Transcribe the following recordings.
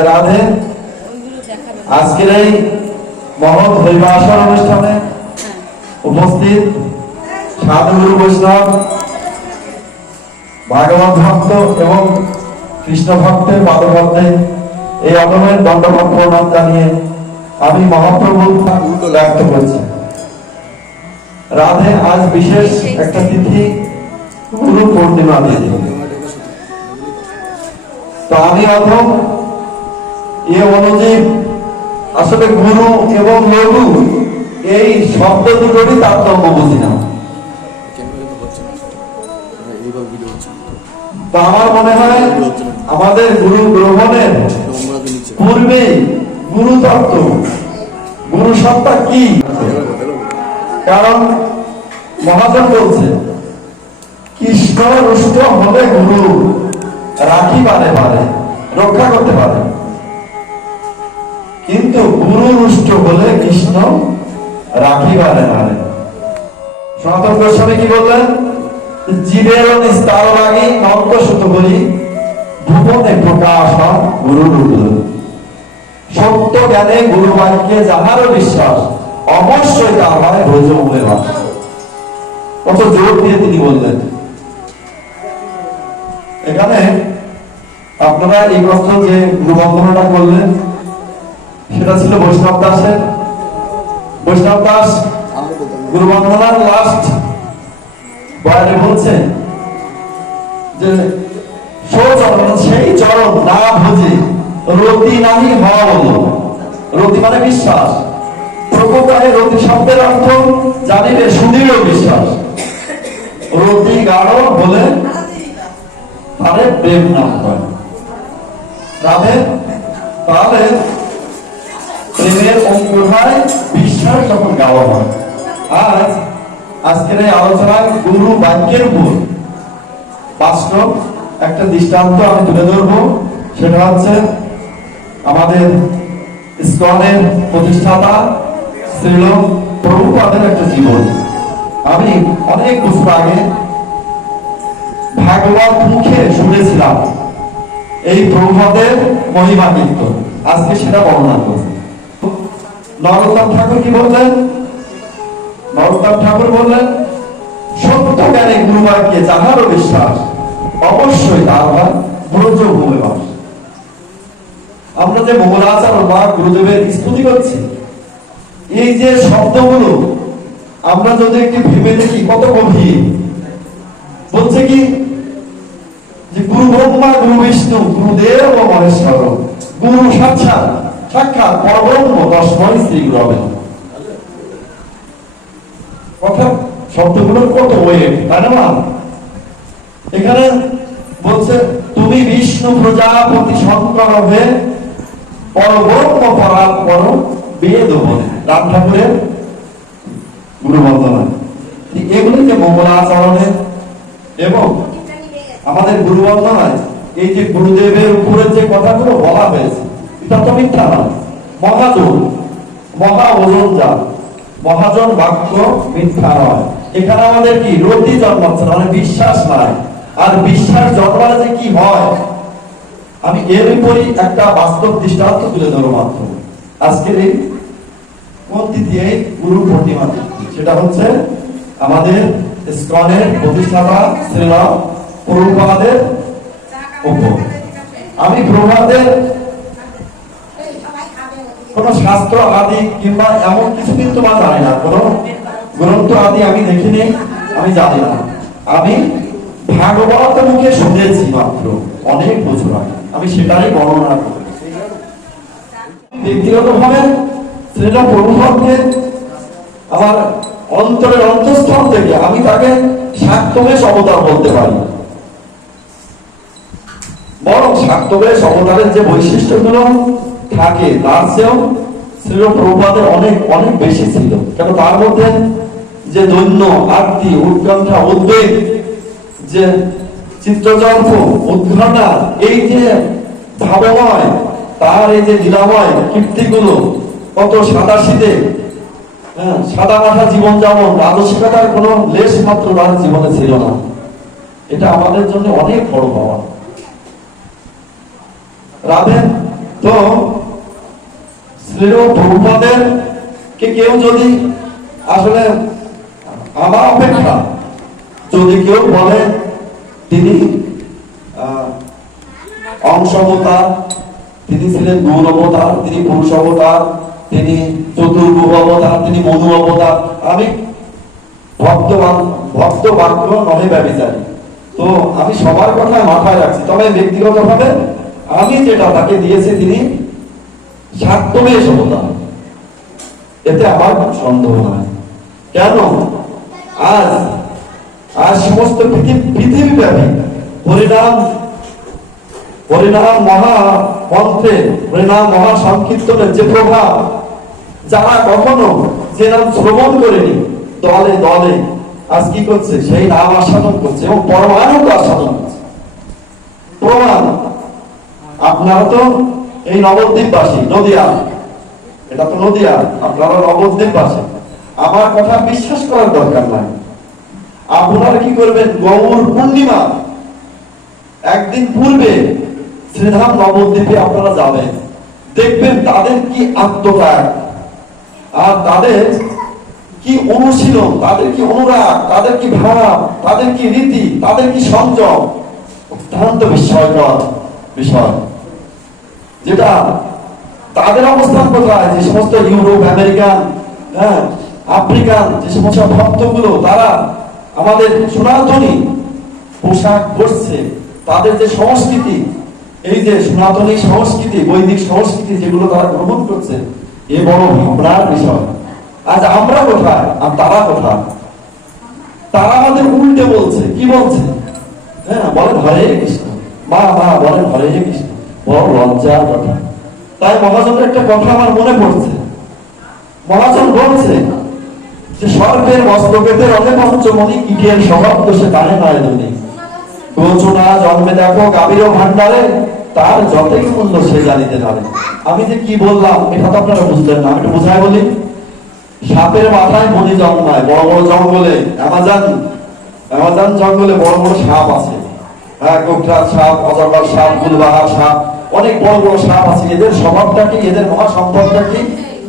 জয় রাধে। আজকের এই মহৎ হরিবাসর অনুষ্ঠানে উপস্থিত সাধুগুরু বৈষ্ণব, ভাগবত ভক্ত এবং কৃষ্ণ ভক্তের পাদপদ্মে এই অগমের দণ্ডবত প্রণাম জানিয়ে আমি মহাপ্রভুর ব্যক্ত করছি। রাধে। আজ বিশেষ একটা তিথি, গুরু পূর্ণিমা তিথি। তো আমি অধম এ অনুজীব আসলে গুরু এবং লঘু এই শব্দ দুটোরই তারতম্য বুঝি না। তো আমার মনে হয় আমাদের গুরু গ্রহণের পূর্বেই গুরু তত্ত্ব, গুরু সত্তা কি, কারণ মহাজন বলছে কৃষ্ণ রুষ্ট হলে গুরু রাখি পারে পারে রক্ষা করতে পারে, কিন্তু গুরু রুষ্ট হলে কৃষ্ণ রাখি পারে পারে। সনাতন গোস্বামী কি বললেন? জীবের নিস্তার লাগি নন্দ সুত করি ভুবনে প্রকাশ গুরু রূপ। সত্য জ্ঞানে গুরু বাক্যে যাহারও বিশ্বাস অবশ্যই তার হয় ব্রজমূলে বাস। কত জোর দিয়ে তিনি বললেন। এখানে আপনারা এই বছর যে গুরু বন্দনাটা করলেন সেটা ছিল বৈষ্ণব দাসের। বৈষ্ণব দাস গুরু বন্দনার লাস্ট বয়ানে বলছেন যে সেই চরণ না ভোজে রতি নাহি হওয়া বলল। রতি মানে বিশ্বাস। প্রকৃতপক্ষে রতি শব্দের অর্থ জানিলে সুদৃঢ় বিশ্বাস। রতি গাঢ় বলে তারে প্রেম নাম হয়। রাধে। তাহলে প্রেমের অঙ্কুর হয় বিশ্বাস যখন গাওয়া হয়। আজকের এই আলোচনায় গুরু বাক্যের উপর বাস্তব একটা দৃষ্টান্ত আমি তুলে ধরবো। সেটা হচ্ছে আমাদের ইসকনের প্রতিষ্ঠাতা শ্রীল প্রভুপাদের একটা জীবন। আমি অনেক বছর আগে ভাগবত মুখে শুনেছিলাম এই প্রভুপাদের মহিমা কীর্তন। আজকে সেটা বর্ণনা করছি। নরোত্তম ঠাকুর কি বললেন? নরোত্তম ঠাকুর বললেন সত্য জ্ঞানে গুরু বাক্যে যাহারও বিশ্বাস অবশ্যই তার হয় ব্রজভূমে বাস। আমরা যে মঙ্গলাচরণ বা গুরুদেবের স্তুতি করছি, এই যে শব্দগুলো আমরা যদি একটু ভেবে দেখি কত গভীর। বলছে কি যে গুরু ব্রহ্মা গুরু বিষ্ণু গুরুদেব ও মহেশ্বর গুরু সাক্ষাৎ সাক্ষাৎ পরব্রহ্ম তস্মৈ শ্রী গুরবে। কথা শব্দগুলোর কত ওয়েট, তাই না? এখানে বলছে তুমি বিষ্ণু প্রজাপতি শঙ্কর হবে পরব্রহ্ম পরাৎপর বেদ বলে। রাম ঠাকুরের গুরু বন্দনা। এগুলি যে মঙ্গলাচরণে এবং আমাদের গুরু বন্দনায় এই যে গুরুদেবের উপরে যে কথাগুলো বলা হয়েছে এটা তো মিথ্যা নয়। মহাজন মহা ওজন যা মহাজন বাক্য মিথ্যা নয়। এখানে আমাদের কি রতি জন্মাচ্ছে, মানে বিশ্বাস নাই। আর বিশ্বাস জন্মালে যে কি হয় আমি এর উপরই একটা বাস্তব দৃষ্টান্ত তুলে ধরো মাত্র। আজকের এই কোন তিথি? এই গুরু পূর্ণিমা তিথি। সেটা হচ্ছে আমাদের ইসকনের প্রতিষ্ঠাতা শ্রীল প্রভুপাদের উপর। আমি প্রভুপাদের কোন শাস্ত্র আদি কিংবা এমন কিছু কিন্তু বা জানি না, কোন গ্রন্থ আদি আমি দেখিনি, আমি জানি না। আমি ভাগবত মুখে শুনেছি মাত্র অনেক বছর আগে। আমি সেটাই বর্ণনা করি। ব্যক্তিগত ভাবে শ্রীল প্রভুপাদকে আমার অন্তরের অন্তঃস্থল থেকে আমি তাকে শাক্তবেশ অবতার বলতে পারি। বরং শাক্তবেশ অবতারের যে বৈশিষ্ট্যগুলো থাকে তার চেয়েও শ্রীল প্রভুপাদের অনেক অনেক বেশি ছিল। কেন? তার মধ্যে যে দৈন্য আরতি উৎকণ্ঠা উদ্বেগ, যে চিত্রজল্প উদ্ঘটনা, এই যে ভাবময় তার এই যে লীলাময় কীর্তিগুলো, কত সাদাসিধে সাদা মাথা জীবন যাপন, রাজস্বিকতার কোনো লেশ মাত্র তার জীবনে ছিল না। এটা আমাদের জন্য অনেক বড় পাওয়া। রাধে। তো শ্রীল প্রভুপাদের কে কেউ যদি আসলে আমার অপেক্ষা যদি কেউ বলে তিনি অংশ অবতার, তিনি ছিলেন গুণ অবতার, তিনি পুরুষ অবতার, তিনি চতুর্ভুজ অবতার, তিনি মনু অবতার, আমি ভক্ত বাক্য নহে ব্যভিচারী। তো আমি সবার কথা মাথায় রাখছি, তবে ব্যক্তিগতভাবে আমি যেটা তাকে দিয়েছি তিনি স্বার্থবেশ অবতার, এতে আমার সন্দেহ নাই। কেন আজ সমস্ত পৃথিবীব্যাপী হরিনাম মহামন্ত্রে, হরিনাম মহা সংকীর্তনের যে প্রভাব, যারা কখনো যে নাম শ্রবণ করেনি দলে দলে আজ কি করছে, সেই নাম আস্বাদন করছে এবং পরমানন্দ আস্বাদন করছে। প্রমাণ আপনারা তো এই নবদ্বীপবাসী, নদিয়া, এটা তো নদিয়া, আপনারা নবদ্বীপবাসী, আমার কথা বিশ্বাস করার দরকার নাই। আপনারা কি করবেন, গৌর পূর্ণিমা একদিন পূর্বে শ্রীধাম নবদ্বীপে আপনারা যাবেন, দেখবেন তাদের কি আত্মত্যাগ আর তাদের কি অনুশীলন, তাদের কি অনুরাগ, তাদের কি ভাব, তাদের কি রীতি, তাদের কি সংযম, অত্যন্ত বিস্ময়কর বিষয়। যেটা তাদের অবস্থান কোথায়, যে সমস্ত ইউরোপ, আমেরিকান, আফ্রিকান যে সমস্ত ভক্তগুলো তারা আমাদের সনাতনী পোশাক পরছে, তাদের যে সংস্কৃতি, এই যে সনাতনী সংস্কৃতি, বৈদিক সংস্কৃতি যেগুলো তারা গ্রহণ করছে, এ বড় ভাবনার বিষয়। আজ আমরা কোথায় আর তারা কোথায়? তারা আমাদের উল্টে বলছে, কি বলছে, বলেন হরে কৃষ্ণ, মা বলেন হরে কৃষ্ণ, বড় লজ্জার কথা। তাই মহাজনের একটা কথা আমার মনে পড়ছে। মহাজন বলছে যে স্বর্গের মস্তকেতে রথে পঞ্চমণি, কীটের স্বভাব দোষে কানে নয় ধনী, গোচনা জন্মে দেখো গাভীর ভান্ডারে, তার যতই মূল্য সে জানিতে পারে। আমি যে কি বললাম এটা তো আপনারা বুঝলেন না, আমি একটু বুঝাই বলি। সাপের মাথায় মণি জন্মায়, বড় বড় জঙ্গলে, অ্যামাজন জঙ্গলে বড় বড় সাপ আছে, কোকড়ার সাপ, অজগর সাপ, গুলবাহার সাপ, অনেক বড় বড় সাপ আছে। এদের স্বভাবটা কি, এদের মহাসম্পদটা কি?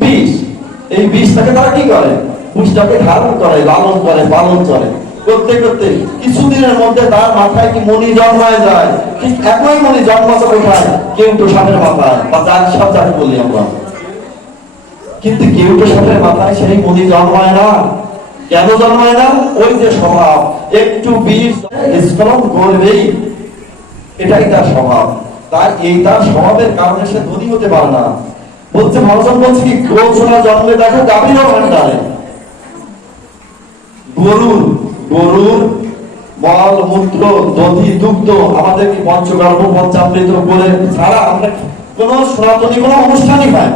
বিষ। এই বিষটাকে তারা কি করে, পুষ্টাকে ধারণ করে, লালন করে, পালন করে, করতে করতে কিছুদিনের মধ্যে তার মাথায় কি মণি জন্মায় যায়। ঠিক একই মণি জন্মাতে কোথায়, কেউটো সাপের মাথায়, বা যার সাপ যাকে বলি আমরা। কিন্তু কেউটো সাপের মাথায় সেই মণি জন্মায় না। কেন জন্মায় না? ওই যে স্বভাব, একটু বিষ স্খলন করবেই, এটাই তার স্বভাব। তাই এই তার স্বভাবের কারণে সে ধনী হতে পারে না। বলছে মহাজন, বলছে কি, গোচনা জন্মে দেখো গাভীর ভান্ডারে। গরুর মল মূত্র দধি দুগ্ধ আমাদের কি পঞ্চগর্ভ পঞ্চামৃত করে ছাড়া আমরা কোন সনাতনী কোন অনুষ্ঠানই হয়।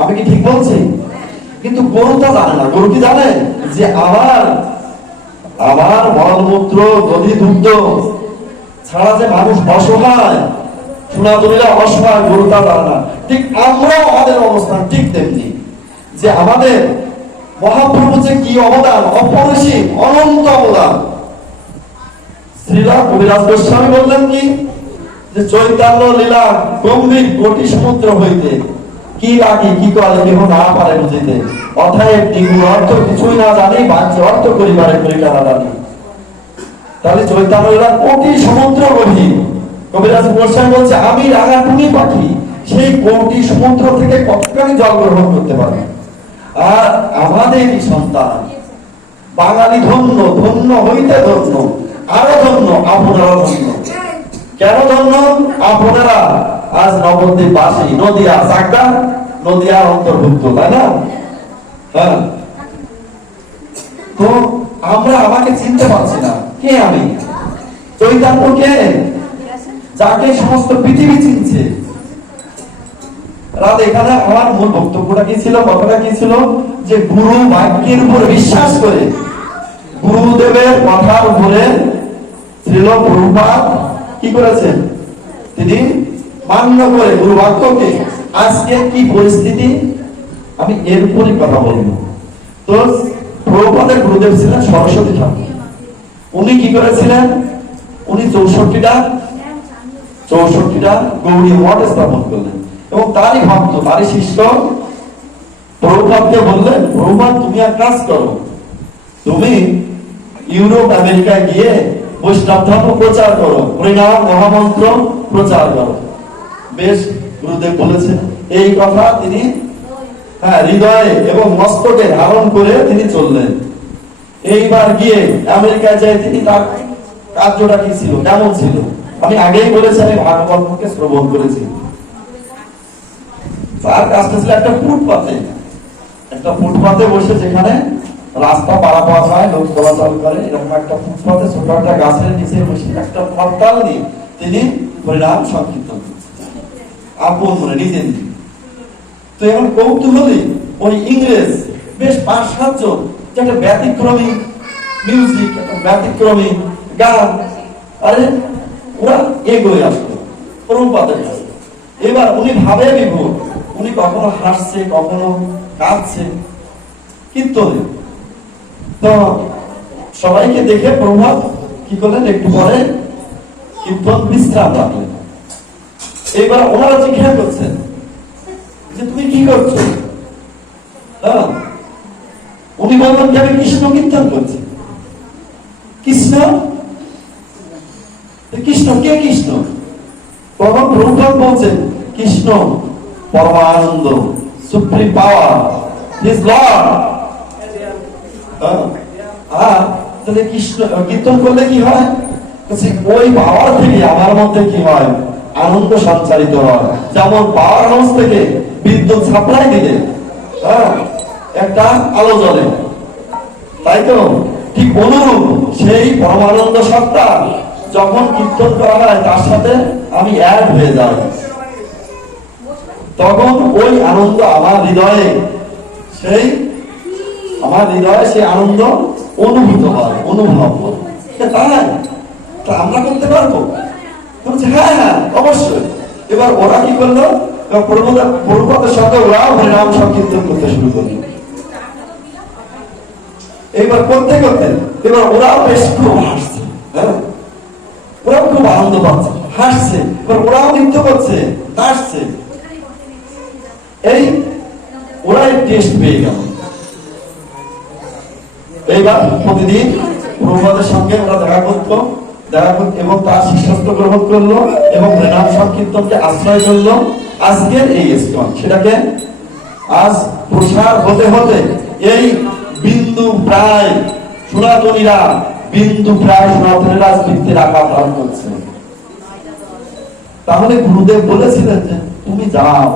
আমি কি ঠিক বলছি? কিন্তু গরু তা জানে না। গরু কি জানে যে আমার মলমূত্র দধি দুগ্ধ ছাড়া যে মানুষ অসহায়, সনাতনীরা অসহায়, গরু তা জানে না। ঠিক আমরাও আমাদের অবস্থান ঠিক তেমনি, যে আমাদের মহাপ্রভু যে কি অবদান, অপরিসীম অনন্ত অবদান। শ্রীলা কবিরাজ গোস্বামী বললেন কি, যে চৈতন্য লীলা গম্ভীর কোটি সমুদ্র হইতে, কি লাগি কি করে কেহ না পারে বুঝিতে, অথায় দ্বিগুণ অর্থ কিছুই না জানি, বাহ্য অর্থ করিবারে করিটা না জানি। তাহলে চৈতন্য লীলা কোটি সমুদ্র গভীর। কবিরাজ গোস্বামী বলছে, আমি রাঙা টুনি পাখি সেই কোটি সমুদ্র থেকে কতখানি জল গ্রহণ করতে পারি। আর আমাদের সন্তান বাঙালি ধন্য, ধন্য হইতে ধন্য, আরো ধন্য, আপনারা ধন্য। কেন ধন্য? আপনারা আজ নবদ্বীপবাসী, নদিয়া, চাকদা নদিয়ার অন্তর্ভুক্ত, তাই না? হ্যাঁ। তো আমরা আমাকে চিনতে পারছি না, কে আমি? চৈতন্য কে? যাকে সমস্ত পৃথিবী চিনছে। রাত এখানে আমার মূল বক্তব্যটা কি ছিল, কথাটা কি ছিল, যে গুরু বাক্যের উপর বিশ্বাস করে, গুরুদেবের কথার উপরে শ্রীল প্রভুপাদ কি করেছেন, তিনি মান্য করে গুরু বাক্যকে। আজকে কি পরিস্থিতি, আমি এর উপরই কথা বলব। তো প্রভুপাদের গুরুদেব ছিলেন সরস্বতী ঠাকুর। উনি কি করেছিলেন, উনি 64টা 64টা গৌড়ীয় মঠ স্থাপন করলেন এবং তারই ভক্ত তারই শিষ্য প্রভুপাদকে বললেন, প্রভুপাদ তুমি এক কাজ করো, তুমি ইউরোপ আমেরিকায় গিয়ে বৈষ্ণব ধর্ম প্রচার করো, হরিনাম মহামন্ত্র প্রচার করো। বেশ, গুরুদেব বলেছেন এই কথা তিনি হৃদয়ে এবং মস্তকে ধারণ করে তিনি চললেন। এইবার গিয়ে আমেরিকায় যায় তিনি, তার কার্যটা কি ছিল, কেমন ছিল? আমি আগেই বলেছি, আমি ভাগবতকে শ্রবণ করেছি। তার কাজটা ছিল একটা ফুটপাতে বসে, যেখানে রাস্তা পারাপার হয়, লোক চলাচল করে, এরকম একটা ফুটপাতে ছোট একটা গাছের নিচে বসে একটা হরতাল দিয়ে তিনি হরিনাম সংকীর্তন আপন মনে নিজে নিজে। তো এখন কৌতূহলী ওই ইংরেজ বেশ 5-7 জন, একটা ব্যতিক্রমী মিউজিক, একটা ব্যতিক্রমী গান, আরে ওরা এগোয় আসতো প্রভুপাদের কাছে। এবার উনি ভাবে বিভোর, উনি কখনো হাসছে, কখনো কাঁদছে কীর্তনে। তো সবাইকে দেখে প্রভুপাদ কি করলেন, একটু পরে কীর্তন বিশ্রাম রাখলেন। এইবার ওনারা জিজ্ঞাসা করছেন যে তুমি কি করছো? উনি বললেন যে আমি কৃষ্ণ কীর্তন করছি। কৃষ্ণ? কৃষ্ণ কে কৃষ্ণ? তখন প্রভুপাদ বলছেন, কৃষ্ণ পরমানন্দ, সুপ্রিম পাওয়ার, হিজ লর্ড। তাহলে কৃষ্ণ কীর্তন করলে কি হয়? ওই পাওয়ার থেকে আমার মধ্যে কি হয়, আনন্দ সঞ্চারিত হয়। যেমন পাওয়ার হাউস থেকে বিদ্যুৎ সাপ্লাই দিলে একটা আলো জ্বলে, তাই তো ঠিক অনুরূপ সেই পরমানন্দ সত্তা যখন কীর্তন করা হয় তার সাথে আমি এক হয়ে যাই, তখন ওই আনন্দ আমার হৃদয়ে সেই আনন্দ অনুভূত হয়, অনুভব হয়। তাই তা আমরা করতে পারবো? হ্যাঁ হ্যাঁ অবশ্যই। এবার ওরা কি করলো, প্রভুপাদের সাথে ওরাও হরিনাম সংকীর্তন করতে শুরু করলো। এইবার করতে করতে এবার ওরাও বেশ খুব হাসছে, ওরাও খুব আনন্দ পাচ্ছে, হাসছে। এবার ওরাও নৃত্য করছে, নাচছে। এই ওরাই টেস্ট পেয়ে গেল। এইবার প্রতিদিন প্রভুপাদের সঙ্গে ওরা দেখা করতো এবং তার শিষ্যত্ব গ্রহণ করলো এবং হরিনাম সংকীর্তনকে আশ্রয় করলো। আজকের এই ইসকন সেটাকে আজ প্রসার হতে হতে এই বিন্দু প্রায় সনাতনীরা বৃত্তির আকার ধারণ করছে। তাহলে গুরুদেব বলেছিলেন যে তুমি যাও,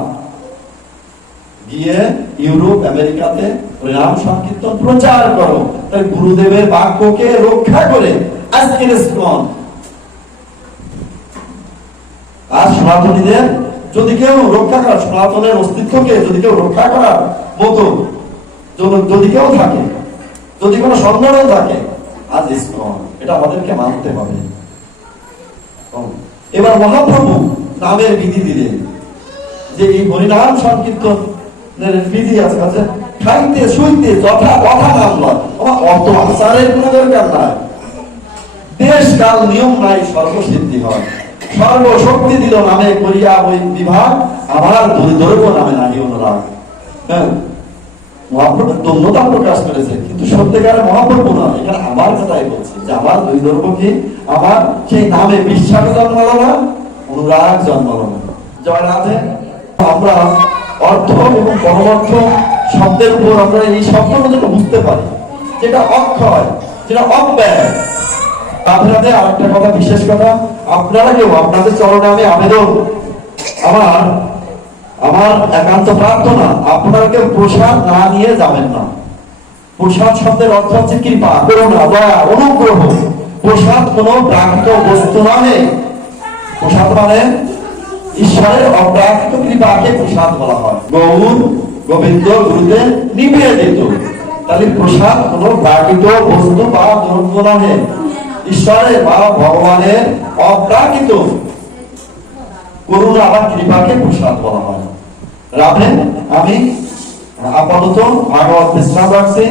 গিয়ে ইউরোপ আমেরিকাতে হরিনাম সংকীর্তন প্রচার করো। তাই গুরুদেবের বাক্যকে রক্ষা করে আজকের ইসকন আজ সনাতনীদের যদি কেউ রক্ষা করার, সনাতনের অস্তিত্বকে যদি কেউ রক্ষা করার মতো যদি কেউ থাকে, যদি কোনো সন্দেহ থাকে, আজ ইসকন এটা আমাদেরকে মানতে হবে। এবার মহাপ্রভু নামের বিধি দিলেন যে এই হরিনাম সংকীর্তন বিধি আছে, খাইতে শুইতে যথা কথা নাম নয়, অত আচারের কোনো দরকার নাই, দেশ কাল নিয়ম নাই, সর্বসিদ্ধি হয়। সর্বশক্তি দিল নামে করিয়া ওই বিভাগ, আমার দৈর্ঘ্য নামে নাহি অনুরাগ। হ্যাঁ, মহাপ্রভু ধন্যতা প্রকাশ করেছে, কিন্তু সত্যিকারের মহাপ্রভু না, এখানে আমার কথাই বলছে যে আমার দৈর্ঘ্য কি, আমার সেই নামে বিশ্বাস জন্মালো না, অনুরাগ জন্মালো না। জয় রাধে। আমরা অর্থ এবং পরমার্থ শব্দের উপর আমরা এই শব্দটা যেটা বুঝতে পারি, যেটা অক্ষয়, যেটা অব্যয়। আপনাদের আরেকটা কথা, বিশেষ কথা, আপনারা কেউ আপনাদের চরণে আমি আবেদন, আমার একান্ত প্রার্থনা, আপনারা কেউ প্রসাদ না নিয়ে যাবেন না। প্রসাদ শব্দের অর্থ হচ্ছে কৃপা, করুণা, দয়া, অনুগ্রহ। প্রসাদ কোন প্রাকৃত বস্তু নয়। প্রসাদ মানে ঈশ্বরের অপ্রাকৃত কৃপাকে প্রসাদ বলা হয়। গৌর গোবিন্দ গুরুতে নিবেদিত। তাহলে প্রসাদ কোন প্রাকৃত বস্তু বা দ্রব্য নয়, ঈশ্বরের বা ভগবানের অপ্রাকৃত করুণা বা কৃপাকে প্রসাদ বলা হয়। রাধে। আমি আপাতত ভাগবত বিশ্রাম রাখছি।